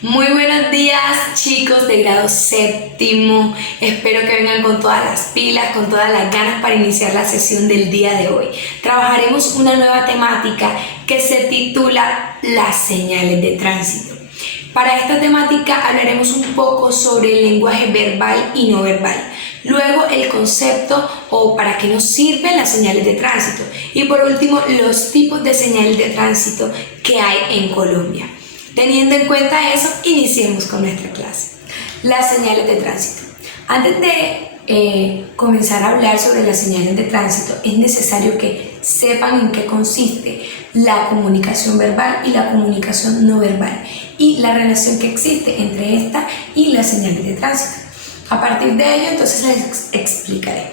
Muy buenos días, chicos de grado séptimo. Espero que vengan con todas las pilas, con todas las ganas para iniciar la sesión del día de hoy. Trabajaremos una nueva temática que se titula las señales de tránsito. Para esta temática hablaremos un poco sobre el lenguaje verbal y no verbal. Luego el concepto o para qué nos sirven las señales de tránsito. Y por último, los tipos de señales de tránsito que hay en Colombia. Teniendo en cuenta eso, iniciemos con nuestra clase. Las señales de tránsito. Antes de comenzar a hablar sobre las señales de tránsito, es necesario que sepan en qué consiste la comunicación verbal y la comunicación no verbal y la relación que existe entre esta y las señales de tránsito. A partir de ello, entonces les explicaré.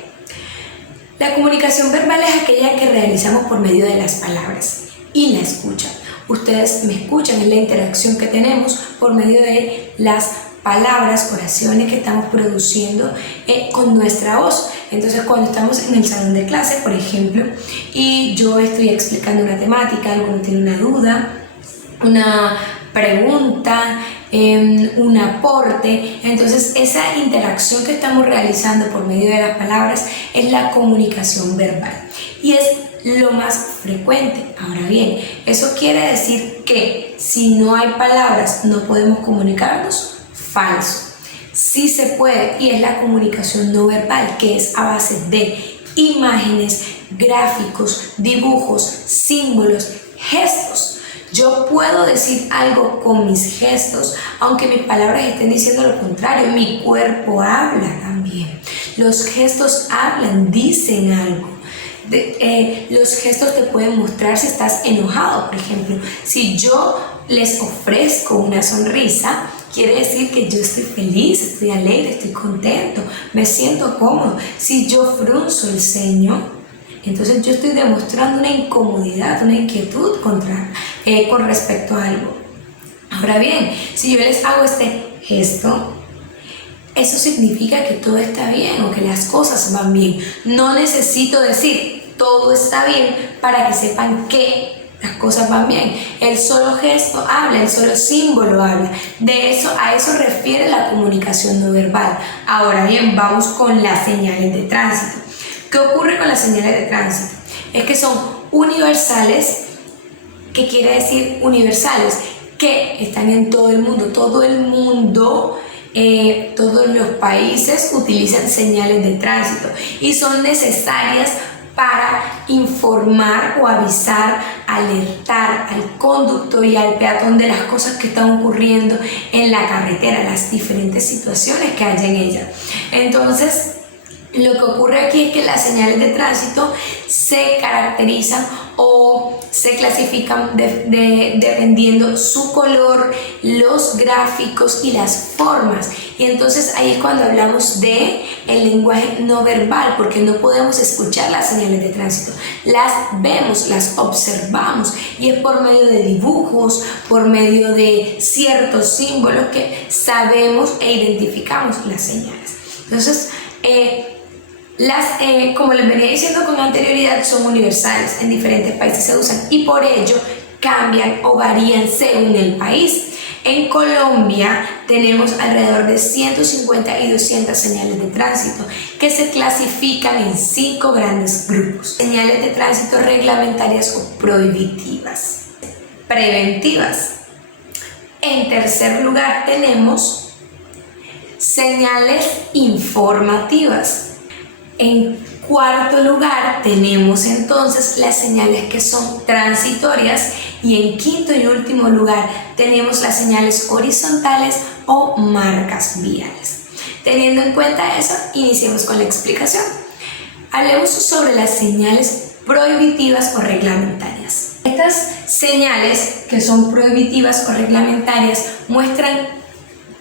La comunicación verbal es aquella que realizamos por medio de las palabras y la escucha. Ustedes me escuchan, es la interacción que tenemos por medio de las palabras, oraciones que estamos produciendo con nuestra voz. Entonces, cuando estamos en el salón de clase, por ejemplo, y yo estoy explicando una temática, alguno tiene una duda, una pregunta, un aporte, entonces esa interacción que estamos realizando por medio de las palabras es la comunicación verbal y es lo más frecuente. Ahora bien, ¿eso quiere decir que si no hay palabras no podemos comunicarnos? Falso. Sí se puede, y es la comunicación no verbal, que es a base de imágenes, gráficos, dibujos, símbolos, gestos. Yo puedo decir algo con mis gestos, aunque mis palabras estén diciendo lo contrario. Mi cuerpo habla también. Los gestos hablan, dicen algo. Los gestos te pueden mostrar si estás enojado, por ejemplo. Si yo les ofrezco una sonrisa, quiere decir que yo estoy feliz, estoy alegre, estoy contento, me siento cómodo. Si yo frunzo el ceño, entonces yo estoy demostrando una incomodidad, una inquietud con respecto a algo. Ahora bien, si yo les hago este gesto, eso significa que todo está bien o que las cosas van bien. No necesito decir todo está bien para que sepan que las cosas van bien. El solo gesto habla, el solo símbolo habla. A eso refiere la comunicación no verbal. Ahora bien, vamos con las señales de tránsito. ¿Qué ocurre con las señales de tránsito? Es que son universales. ¿Qué quiere decir universales? Que están en todo el mundo. Todos los países utilizan señales de tránsito y son necesarias para informar o avisar, alertar al conductor y al peatón de las cosas que están ocurriendo en la carretera, las diferentes situaciones que hay en ella. Entonces, lo que ocurre aquí es que las señales de tránsito se caracterizan o se clasifican dependiendo su color, los gráficos y las formas. Y entonces ahí es cuando hablamos de el lenguaje no verbal, porque no podemos escuchar las señales de tránsito. Las vemos, las observamos y es por medio de dibujos, por medio de ciertos símbolos que sabemos e identificamos las señales. Entonces, como les venía diciendo con anterioridad, son universales, en diferentes países se usan y por ello cambian o varían según el país. En Colombia tenemos alrededor de 150 y 200 señales de tránsito que se clasifican en 5 grandes grupos. Señales de tránsito reglamentarias o prohibitivas. Preventivas. En tercer lugar tenemos señales informativas. En cuarto lugar tenemos entonces las señales que son transitorias y en quinto y último lugar tenemos las señales horizontales o marcas viales. Teniendo en cuenta eso, iniciemos con la explicación. Hablemos sobre las señales prohibitivas o reglamentarias. Estas señales que son prohibitivas o reglamentarias muestran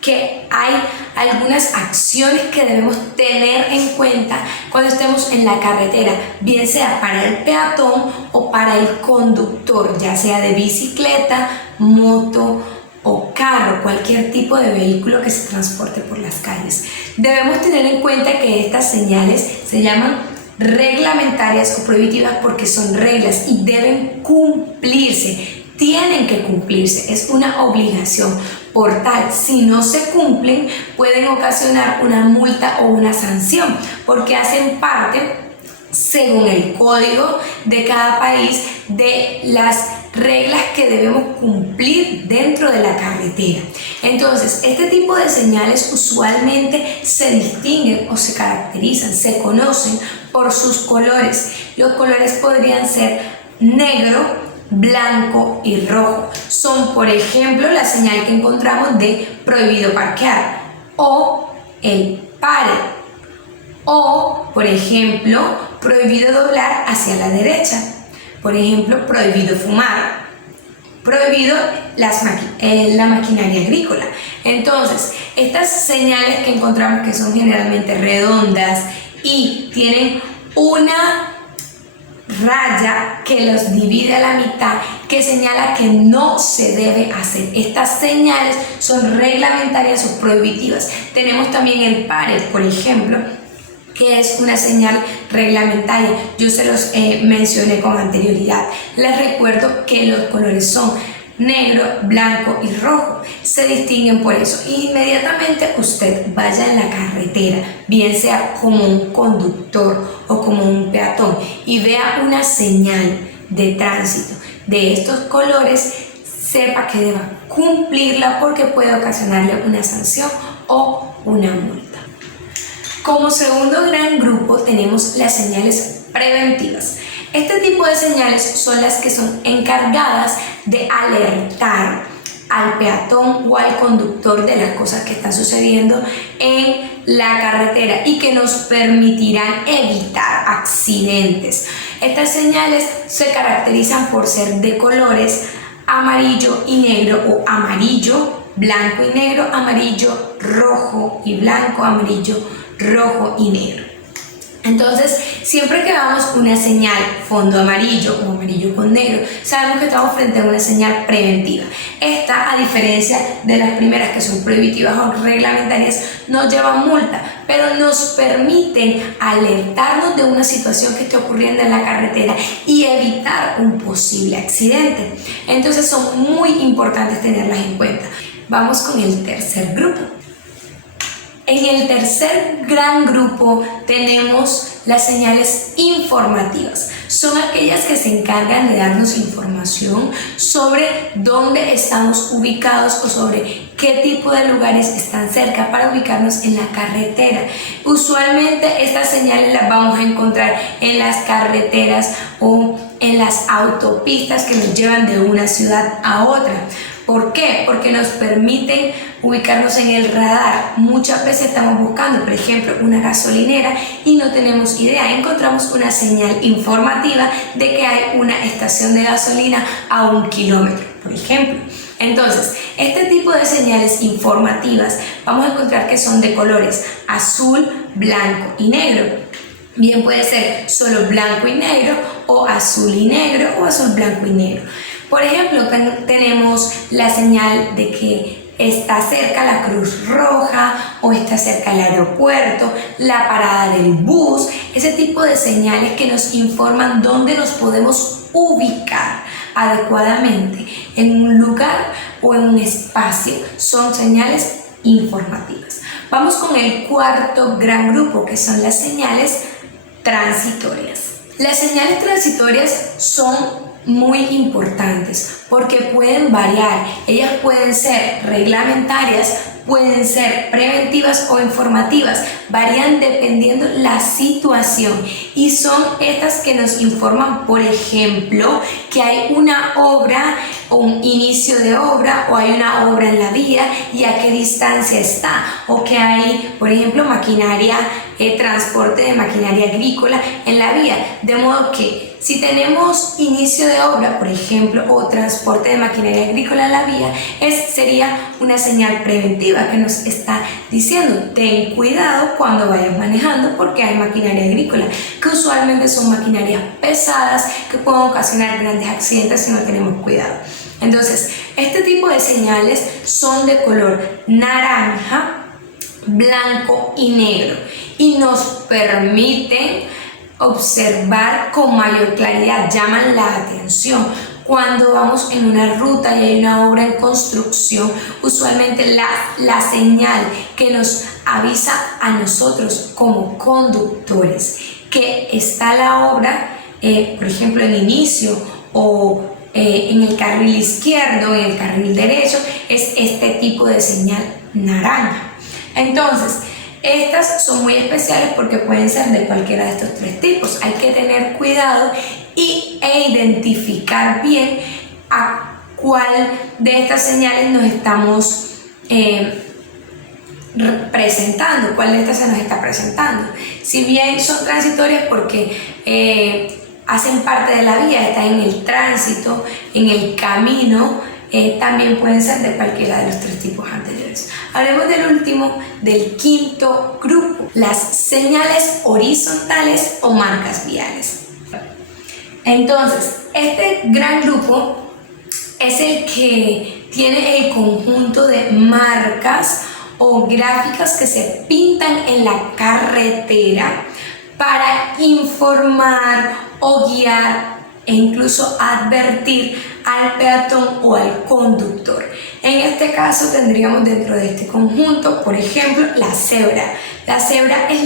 que hay algunas acciones que debemos tener en cuenta cuando estemos en la carretera, bien sea para el peatón o para el conductor, ya sea de bicicleta, moto o carro, cualquier tipo de vehículo que se transporte por las calles. Debemos tener en cuenta que estas señales se llaman reglamentarias o prohibitivas porque son reglas y deben cumplirse. Tienen que cumplirse, es una obligación. Por tal, si no se cumplen, pueden ocasionar una multa o una sanción, porque hacen parte, según el código de cada país, de las reglas que debemos cumplir dentro de la carretera. Entonces, este tipo de señales usualmente se distinguen o se caracterizan, se conocen por sus colores. Los colores podrían ser negro, blanco y rojo. Son, por ejemplo, la señal que encontramos de prohibido parquear o el pare, o, por ejemplo, prohibido doblar hacia la derecha. Por ejemplo, prohibido fumar, prohibido la maquinaria agrícola. Entonces, estas señales que encontramos, que son generalmente redondas y tienen una raya que los divide a la mitad, que señala que no se debe hacer. Estas señales son reglamentarias o prohibitivas. Tenemos también el pare, por ejemplo, que es una señal reglamentaria. Yo se los mencioné con anterioridad. Les recuerdo que los colores son negro, blanco y rojo. Se distinguen por eso. Inmediatamente usted vaya en la carretera, bien sea como un conductor o como un peatón, y vea una señal de tránsito de estos colores, sepa que deba cumplirla, porque puede ocasionarle una sanción o una multa. Como segundo gran grupo tenemos las señales preventivas. Este tipo de señales son las que son encargadas de alertar al peatón o al conductor de las cosas que están sucediendo en la carretera y que nos permitirán evitar accidentes. Estas señales se caracterizan por ser de colores amarillo y negro, o amarillo, blanco y negro, amarillo, rojo y blanco, amarillo, rojo y negro. Entonces, siempre que veamos una señal fondo amarillo o amarillo con negro, sabemos que estamos frente a una señal preventiva. Esta, a diferencia de las primeras, que son prohibitivas o reglamentarias, no llevan multa, pero nos permiten alertarnos de una situación que esté ocurriendo en la carretera y evitar un posible accidente. Entonces, son muy importantes tenerlas en cuenta. Vamos con el tercer grupo. En el tercer gran grupo tenemos las señales informativas. Son aquellas que se encargan de darnos información sobre dónde estamos ubicados o sobre qué tipo de lugares están cerca para ubicarnos en la carretera. Usualmente estas señales las vamos a encontrar en las carreteras o en las autopistas que nos llevan de una ciudad a otra. ¿Por qué? Porque nos permiten ubicarnos en el radar. Muchas veces estamos buscando, por ejemplo, una gasolinera y no tenemos idea. Encontramos una señal informativa de que hay una estación de gasolina a 1 kilómetro, por ejemplo. Entonces, este tipo de señales informativas vamos a encontrar que son de colores azul, blanco y negro. Bien, puede ser solo blanco y negro, o azul y negro, o azul, blanco y negro. Por ejemplo, tenemos la señal de que está cerca la Cruz Roja o está cerca el aeropuerto, la parada del bus. Ese tipo de señales que nos informan dónde nos podemos ubicar adecuadamente en un lugar o en un espacio, son señales informativas. Vamos con el cuarto gran grupo, que son las señales transitorias. Las señales transitorias son muy importantes porque pueden variar. Ellas pueden ser reglamentarias, pueden ser preventivas o informativas, varían dependiendo la situación, y son estas que nos informan, por ejemplo, que hay una obra o un inicio de obra, o hay una obra en la vía y a qué distancia está, o que hay, por ejemplo, maquinaria, transporte de maquinaria agrícola en la vía, de modo que si tenemos inicio de obra, por ejemplo, o transporte de maquinaria agrícola en la vía, sería una señal preventiva que nos está diciendo: ten cuidado cuando vayas manejando, porque hay maquinaria agrícola, que usualmente son maquinarias pesadas que pueden ocasionar grandes accidentes si no tenemos cuidado. Entonces, este tipo de señales son de color naranja, blanco y negro, y nos permiten observar con mayor claridad, llaman la atención. Cuando vamos en una ruta y hay una obra en construcción, usualmente la señal que nos avisa a nosotros como conductores que está la obra, por ejemplo, en inicio o en el carril izquierdo, en el carril derecho, es este tipo de señal naranja. Entonces, estas son muy especiales porque pueden ser de cualquiera de estos tres tipos. Hay que tener cuidado e identificar bien a cuál de estas señales nos estamos presentando, cuál de estas se nos está presentando. Si bien son transitorias porque hacen parte de la vía, están en el tránsito, en el camino, también pueden ser de cualquiera de los tres tipos anteriores. Hablemos del último, del quinto grupo, las señales horizontales o marcas viales. Entonces, este gran grupo es el que tiene el conjunto de marcas o gráficas que se pintan en la carretera para informar o guiar e incluso advertir al peatón o al conductor. En este caso tendríamos dentro de este conjunto, por ejemplo, la cebra. La cebra es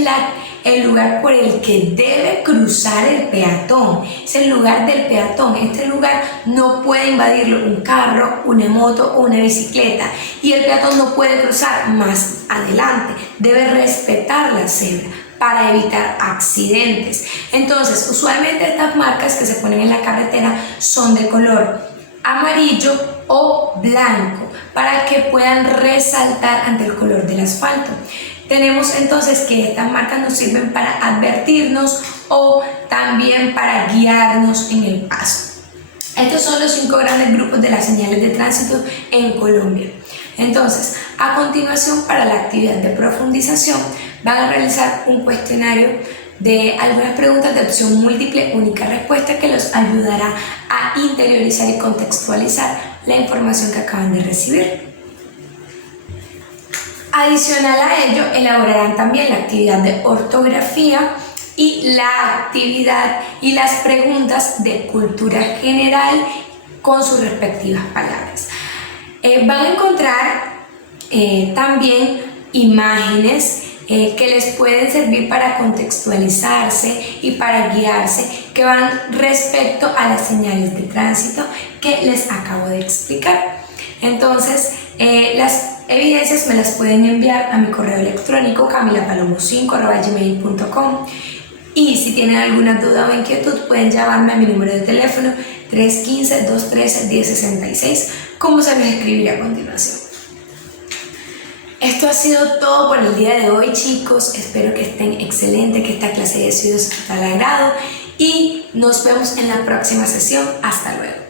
el lugar por el que debe cruzar el peatón. Es el lugar del peatón. Este lugar no puede invadirlo un carro, una moto o una bicicleta. Y el peatón no puede cruzar más adelante. Debe respetar la cebra para evitar accidentes. Entonces, usualmente estas marcas que se ponen en la carretera son de color amarillo o blanco para que puedan resaltar ante el color del asfalto. Tenemos entonces que estas marcas nos sirven para advertirnos o también para guiarnos en el paso. Estos son los 5 grandes grupos de las señales de tránsito en Colombia. Entonces, a continuación, para la actividad de profundización, van a realizar un cuestionario de algunas preguntas de opción múltiple, única respuesta, que los ayudará a interiorizar y contextualizar la información que acaban de recibir. Adicional a ello, elaborarán también la actividad de ortografía y la actividad y las preguntas de cultura general con sus respectivas palabras. Van a encontrar también imágenes que les pueden servir para contextualizarse y para guiarse, que van respecto a las señales de tránsito que les acabo de explicar. Entonces, las evidencias me las pueden enviar a mi correo electrónico camilapalomo5@gmail.com, y si tienen alguna duda o inquietud pueden llamarme a mi número de teléfono 315-213-1066, como se los escribiré a continuación. Esto ha sido todo por el día de hoy, chicos. Espero que estén excelentes, que esta clase haya sido de su total agrado y nos vemos en la próxima sesión. Hasta luego.